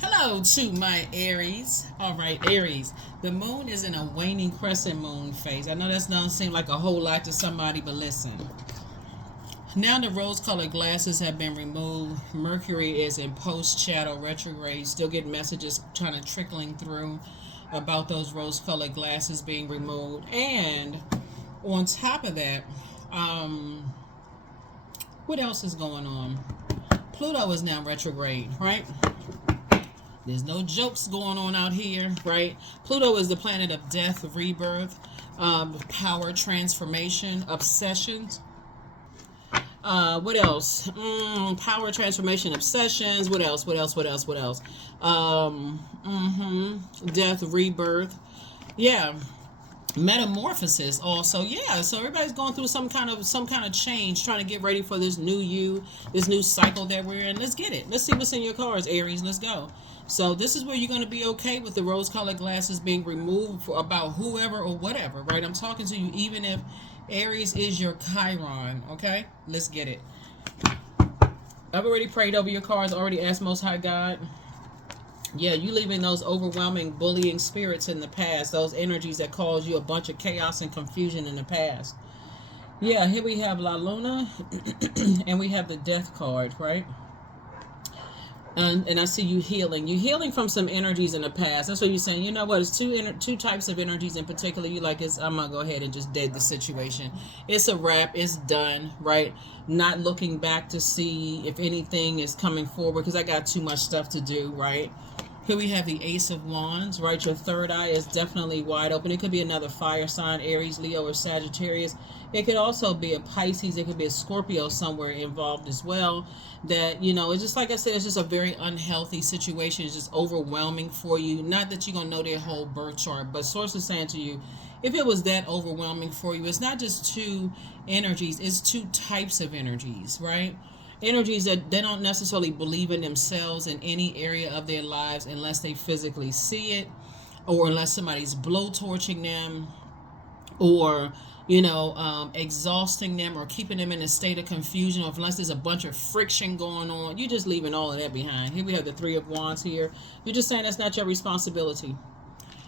Hello to my Aries. All right, Aries. The moon is in a waning crescent moon phase. I know that doesn't seem like a whole lot to somebody, but listen. Now the rose-colored glasses have been removed. Mercury is in post-shadow retrograde. Still getting messages trying to trickling through about those rose-colored glasses being removed. And on top of that, um, what else is going on? Pluto is now retrograde, right? There's no jokes going on out here, right? Pluto is the planet of death, rebirth, power, transformation, obsessions. What else? Power, transformation, obsessions. What else? What else? What else? What else? Death, rebirth. Yeah, metamorphosis also. Yeah, so everybody's going through some kind of change, trying to get ready for this new you, this new cycle that we're in. Let's get it. Let's see what's in your cards, Aries. Let's go. So this is where you're going to be okay with the rose colored glasses being removed for about whoever or whatever, right? I'm talking to you even if Aries is your Chiron. Okay, let's get it. I've already prayed over your cards, already asked Most High God. Yeah, you leaving those overwhelming bullying spirits in the past, those energies that caused you a bunch of chaos and confusion in the past. Yeah, here we have La Luna and we have the Death card, right? And I see you healing. You're healing from some energies in the past. That's what you're saying. You know what? It's two types of energies in particular. You like it's. I'm gonna go ahead and just dead the situation. It's a wrap. It's done. Right. Not looking back to see if anything is coming forward because I got too much stuff to do. Right. Here we have the Ace of Wands, right? Your third eye is definitely wide open. It could be another fire sign, Aries, Leo, or Sagittarius. It could also be a Pisces. It could be a Scorpio somewhere involved as well. That, it's just like I said, it's just a very unhealthy situation. It's just overwhelming for you. Not that you're going to know their whole birth chart, but source is saying to you, if it was that overwhelming for you, it's not just two energies, it's two types of energies, right? Energies that they don't necessarily believe in themselves in any area of their lives unless they physically see it or unless somebody's blowtorching them or exhausting them or keeping them in a state of confusion, or unless there's a bunch of friction going on. You're just leaving all of that behind. Here we have the Three of Wands here. You're just saying that's not your responsibility.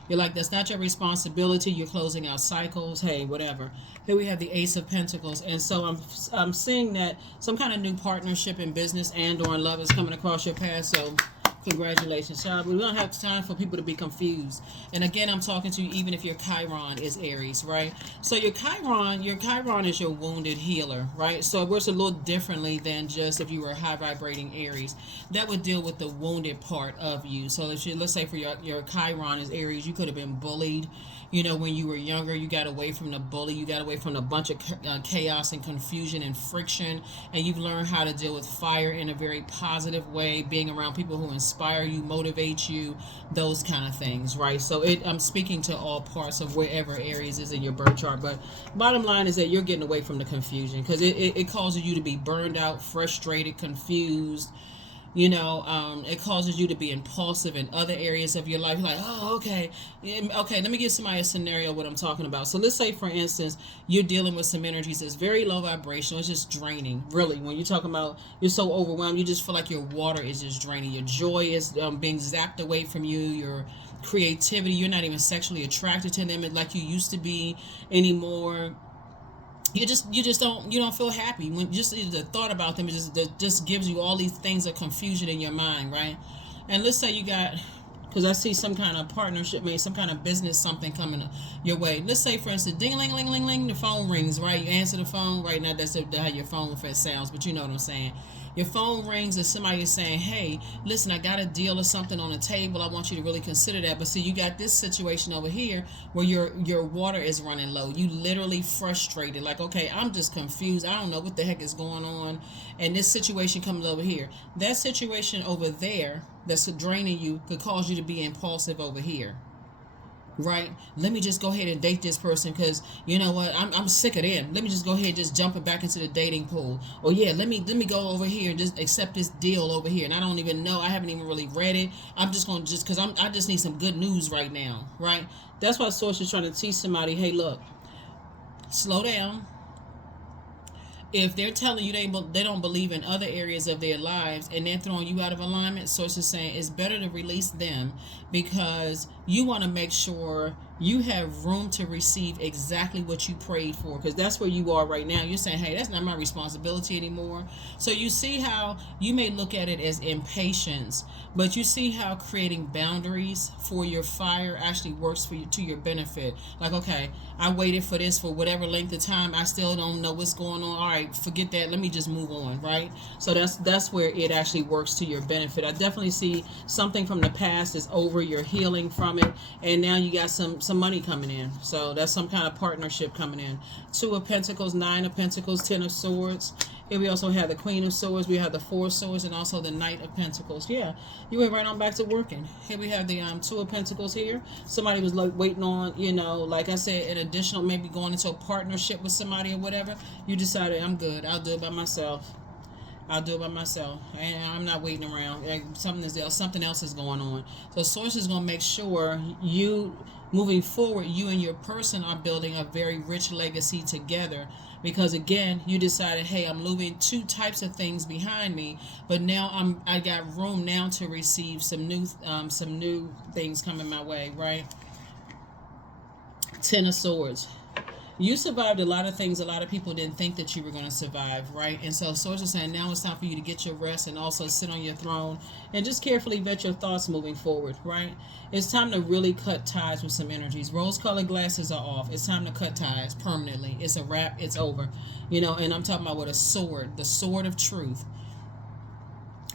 You're like, that's not your responsibility. You're closing out cycles. Hey, whatever. Here we have the Ace of Pentacles. And so I'm seeing that some kind of new partnership in business and or in love is coming across your path. So congratulations, child. We don't have time for people to be confused. And again, I'm talking to you even if your Chiron is Aries, right? So your Chiron is your wounded healer, right? So it works a little differently than just if you were high vibrating Aries. That would deal with the wounded part of you. So if you, let's say for your Chiron is Aries, you could have been bullied. When you were younger, you got away from the bully, you got away from a bunch of chaos and confusion and friction, and you've learned how to deal with fire in a very positive way, being around people who inspire you, motivate you, those kind of things, right? So I'm speaking to all parts of wherever Aries is in your birth chart, but bottom line is that you're getting away from the confusion because it causes you to be burned out, frustrated, confused. It causes you to be impulsive in other areas of your life. You're like, oh, okay. Okay, let me give somebody a scenario of what I'm talking about. So let's say, for instance, you're dealing with some energies that's very low vibrational. It's just draining, really. When you're talking about you're so overwhelmed, you just feel like your water is just draining. Your joy is being zapped away from you. Your creativity, you're not even sexually attracted to them like you used to be anymore. You don't feel happy when just the thought about them just gives you all these things of confusion in your mind, right? And let's say you got, because I see some kind of partnership, maybe some kind of business, something coming your way. Let's say, for instance, ding ling ling ling ling, the phone rings, right? You answer the phone right now. That's how your phone sounds, but you know what I'm saying. Your phone rings and somebody is saying, hey, listen, I got a deal or something on the table. I want you to really consider that. But see, you got this situation over here where your water is running low. You literally frustrated. Like, okay, I'm just confused. I don't know what the heck is going on. And this situation comes over here. That situation over there that's draining you could cause you to be impulsive over here. Right? Let me just go ahead and date this person because you know what? I'm sick of them. Let me just go ahead and just jump it back into the dating pool. Or yeah, let me go over here and just accept this deal over here. And I don't even know. I haven't even really read it. I'm just gonna because I just need some good news right now. Right? That's why Source is trying to teach somebody. Hey, look, slow down. if they're telling you they don't believe in other areas of their lives and they're throwing you out of alignment, source is saying it's better to release them, because you want to make sure you have room to receive exactly what you prayed for, because that's where you are right now. You're saying, hey, that's not my responsibility anymore. So you see how you may look at it as impatience, but you see how creating boundaries for your fire actually works for you, to your benefit. Like, okay, I waited for this for whatever length of time, I still don't know what's going on. All right, forget that, let me just move on, right? So that's where it actually works to your benefit. I definitely see something from the past is over, you're healing from it, and now you got some money coming in. So that's some kind of partnership coming in. 2 of Pentacles, 9 of Pentacles, 10 of Swords. Here we also have the Queen of Swords, we have the 4 of Swords, and also the Knight of Pentacles. Yeah, you went right on back to working. Here we have the 2 of Pentacles here. Somebody was like waiting on, like I said, an additional, maybe going into a partnership with somebody or whatever. You decided, I'm good, I'll do it by myself. And I'm not waiting around. Something else is going on. So Source is going to make sure you, moving forward, you and your person are building a very rich legacy together. Because again, you decided, hey, I'm leaving 2 types of things behind me, but now I got room now to receive some new things coming my way, right? 10 of Swords. You survived a lot of things a lot of people didn't think that you were going to survive, right? And so Source is saying now it's time for you to get your rest and also sit on your throne and just carefully vet your thoughts moving forward, right? It's time to really cut ties with some energies. Rose-colored glasses are off. It's time to cut ties permanently. It's a wrap. It's over. And I'm talking about with a sword, the sword of truth.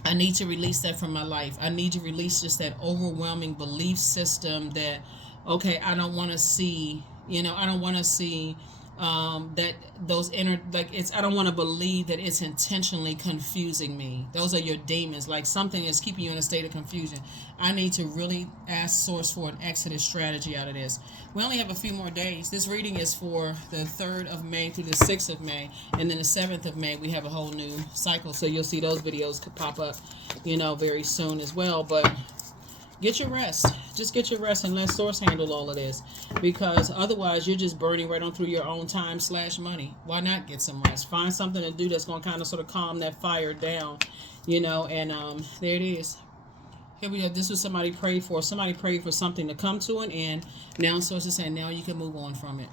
I need to release that from my life. I need to release just that overwhelming belief system that, okay, I don't want to see, I don't want to see that those inner, like I don't want to believe that it's intentionally confusing me. Those are your demons. Like something is keeping you in a state of confusion. I need to really ask Source for an exodus strategy out of this. We only have a few more days. This reading is for the 3rd of May through the 6th of May. And then the 7th of May, we have a whole new cycle. So you'll see those videos could pop up, very soon as well. But get your rest. Just get your rest and let Source handle all of this. Because otherwise, you're just burning right on through your own time/money. Why not get some rest? Find something to do that's going to kind of sort of calm that fire down, and there it is. Here we go. This was somebody prayed for. Somebody prayed for something to come to an end. Now Source is saying, now you can move on from it.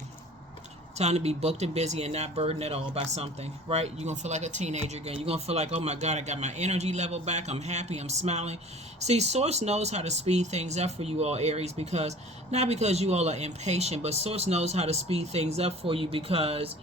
Time to be booked and busy and not burdened at all by something, right? You're going to feel like a teenager again. You're going to feel like, oh my God, I got my energy level back. I'm happy. I'm smiling. See, Source knows how to speed things up for you all, Aries, not because you all are impatient, but Source knows how to speed things up for you because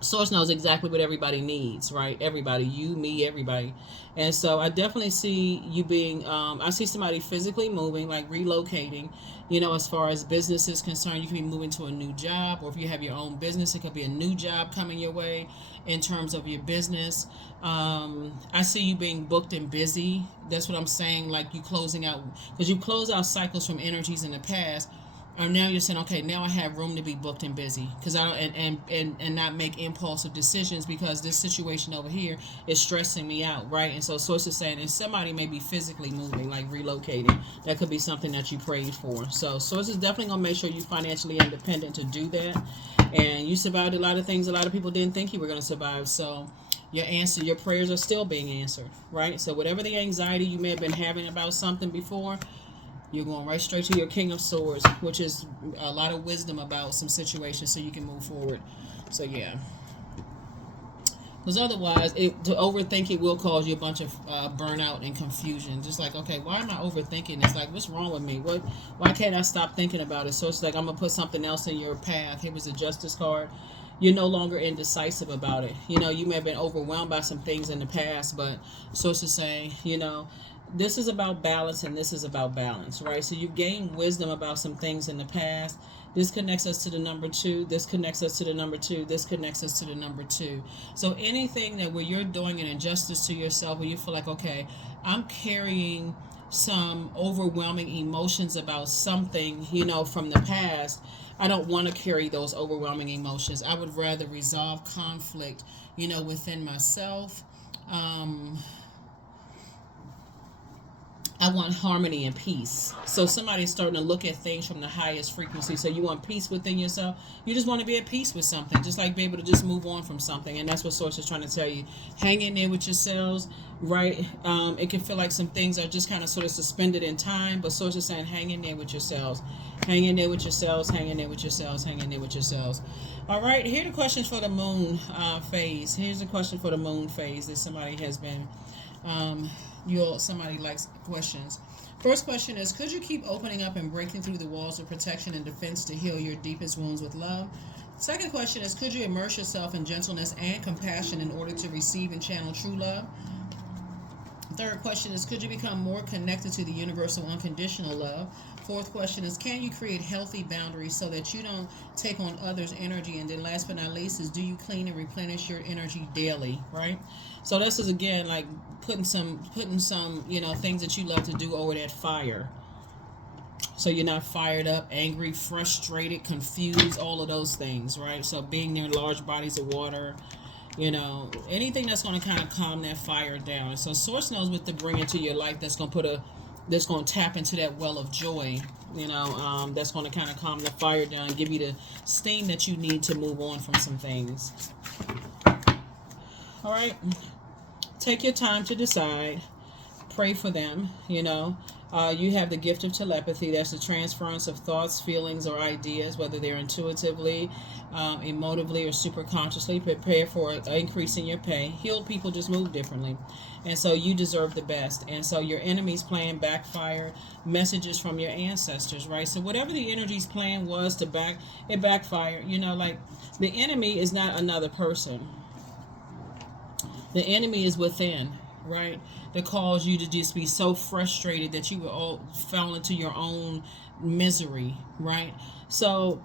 Source knows exactly what everybody needs, right? Everybody, you, me, everybody. And so I definitely see you being, I see somebody physically moving, like relocating, as far as business is concerned. You can be moving to a new job, or if you have your own business, it could be a new job coming your way in terms of your business. I see you being booked and busy. That's what I'm saying, like you closing out, because you close out cycles from energies in the past. Or now you're saying, okay, now I have room to be booked and busy, because I don't and not make impulsive decisions, because this situation over here is stressing me out, right? And so Source is saying, and somebody may be physically moving, like relocating. That could be something that you prayed for. So Source is definitely gonna make sure you're financially independent to do that. And you survived a lot of things a lot of people didn't think you were gonna survive. So your prayers are still being answered, right? So whatever the anxiety you may have been having about something before, you're going right straight to your King of Swords, which is a lot of wisdom about some situations so you can move forward. So, yeah. Because otherwise, to overthink it will cause you a bunch of burnout and confusion. Just like, okay, why am I overthinking? It's like, what's wrong with me? Why can't I stop thinking about it? So it's like, I'm going to put something else in your path. Here was a Justice card. You're no longer indecisive about it. You may have been overwhelmed by some things in the past, but Source is saying, this is about balance and this is about balance, right? So you've gained wisdom about some things in the past. This connects us to the number 2. This connects us to the number 2. This connects us to the number 2. So anything that where you're doing an injustice to yourself, where you feel like, okay, I'm carrying some overwhelming emotions about something, from the past. I don't want to carry those overwhelming emotions. I would rather resolve conflict, within myself. I want harmony and peace. So somebody's starting to look at things from the highest frequency. So you want peace within yourself. You just want to be at peace with something, just like be able to just move on from something. And that's what Source is trying to tell you. Hang in there with yourselves, right? It can feel like some things are just kind of sort of suspended in time, but Source is saying hang in there with yourselves. Hang in there with yourselves, hang in there with yourselves, hang in there with yourselves. All right, here are the questions for the moon phase. Here's the question for the moon phase that somebody has been... somebody likes questions. First question is, could you keep opening up and breaking through the walls of protection and defense to heal your deepest wounds with love? Second question is, could you immerse yourself in gentleness and compassion in order to receive and channel true love? Third question is, could you become more connected to the universal unconditional love? Fourth question is, can you create healthy boundaries so that you don't take on others' energy? And then last but not least is, do you clean and replenish your energy daily, right? So this is, again, like putting some things that you love to do over that fire. So you're not fired up, angry, frustrated, confused, all of those things, right? So being near large bodies of water, anything that's going to kind of calm that fire down. And so Source knows what to bring into your life that's going to tap into that well of joy, that's going to kind of calm the fire down and give you the steam that you need to move on from some things. All right. Take your time to decide. Pray for them, You have the gift of telepathy. That's the transference of thoughts, feelings, or ideas, whether they're intuitively, emotively, or super consciously. Prepare for increasing your pay. Healed people just move differently. And so you deserve the best. And so your enemy's plan backfire. Messages from your ancestors, right? So whatever the energy's plan was it backfired. Like the enemy is not another person. The enemy is within, right? That cause you to just be so frustrated that you will all fall into your own misery, right? So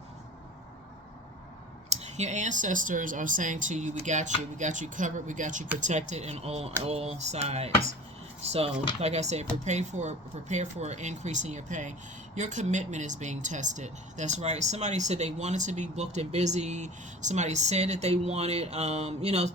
your ancestors are saying to you, we got you covered, we got you protected in all sides. So, like I said, prepare for increasing your pay. Your commitment is being tested. That's right. Somebody said they wanted to be booked and busy. Somebody said that they wanted,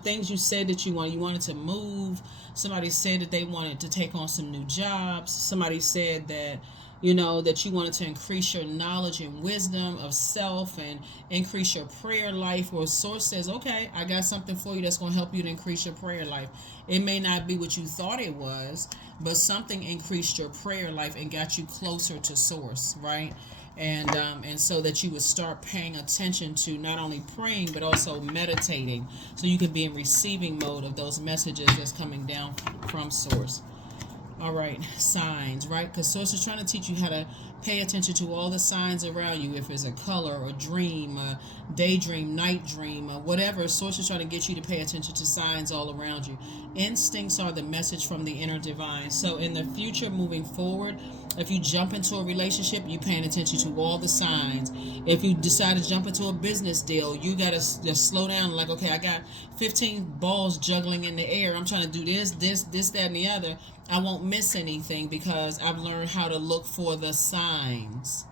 things you said that you wanted. You wanted to move. Somebody said that they wanted to take on some new jobs. Somebody said that, that you wanted to increase your knowledge and wisdom of self and increase your prayer life. Or Source says, okay, I got something for you that's going to help you to increase your prayer life. It may not be what you thought it was, but something increased your prayer life and got you closer to Source, right? And so that you would start paying attention to not only praying, but also meditating, so you can be in receiving mode of those messages that's coming down from Source. All right, signs, right? Because Source is trying to teach you how to pay attention to all the signs around you. If it's a color, a dream, a daydream, night dream, or whatever, Source is trying to get you to pay attention to signs all around you. Instincts are the message from the inner divine. So in the future, moving forward, if you jump into a relationship, you're paying attention to all the signs. If you decide to jump into a business deal, you got to just slow down. Like, okay, I got 15 balls juggling in the air. I'm trying to do this, that, and the other. I won't miss anything because I've learned how to look for the signs.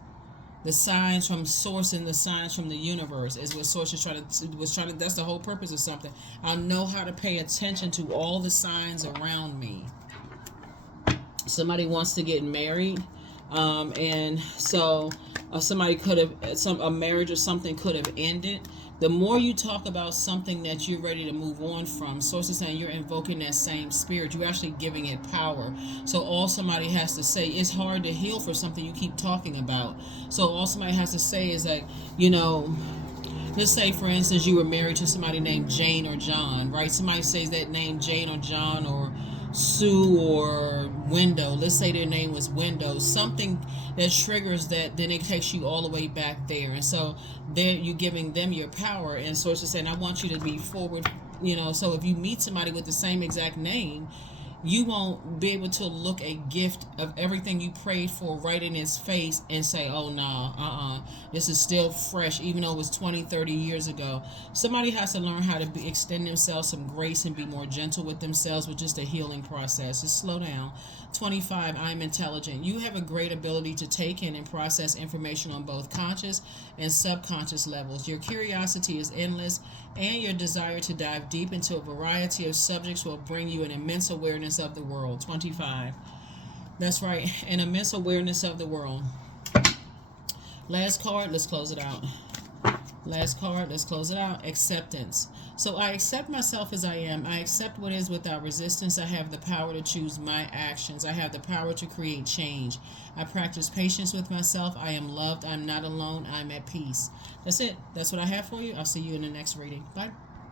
The signs from Source and the signs from the universe is what Source is trying to, that's the whole purpose of something. I know how to pay attention to all the signs around me. Somebody wants to get married, and so somebody could have, a marriage or something could have ended. The more you talk about something that you're ready to move on from, Source is saying you're invoking that same spirit. You're actually giving it power. So all somebody has to say, it's hard to heal for something you keep talking about. So all somebody has to say is like, let's say, for instance, you were married to somebody named Jane or John, right? Somebody says that name Jane or John or Sue or Window. Let's say their name was Window. Something that triggers that, then it takes you all the way back there. And so there you giving them your power. And Source is saying, I want you to be forward. So if you meet somebody with the same exact name, you won't be able to look a gift of everything you prayed for right in his face and say, oh, no, this is still fresh, even though it was 20, 30 years ago. Somebody has to learn how to extend themselves some grace and be more gentle with themselves with just a healing process. Just slow down. 25, I'm intelligent. You have a great ability to take in and process information on both conscious and subconscious levels. Your curiosity is endless, and your desire to dive deep into a variety of subjects will bring you an immense awareness of the world. 25. That's right. An immense awareness of the world. Last card, let's close it out. Last card, let's close it out. Acceptance. So I accept myself as I am. I accept what is without resistance. I have the power to choose my actions. I have the power to create change. I practice patience with myself. I am loved. I'm not alone. I'm at peace. That's it. That's what I have for you. I'll see you in the next reading. Bye.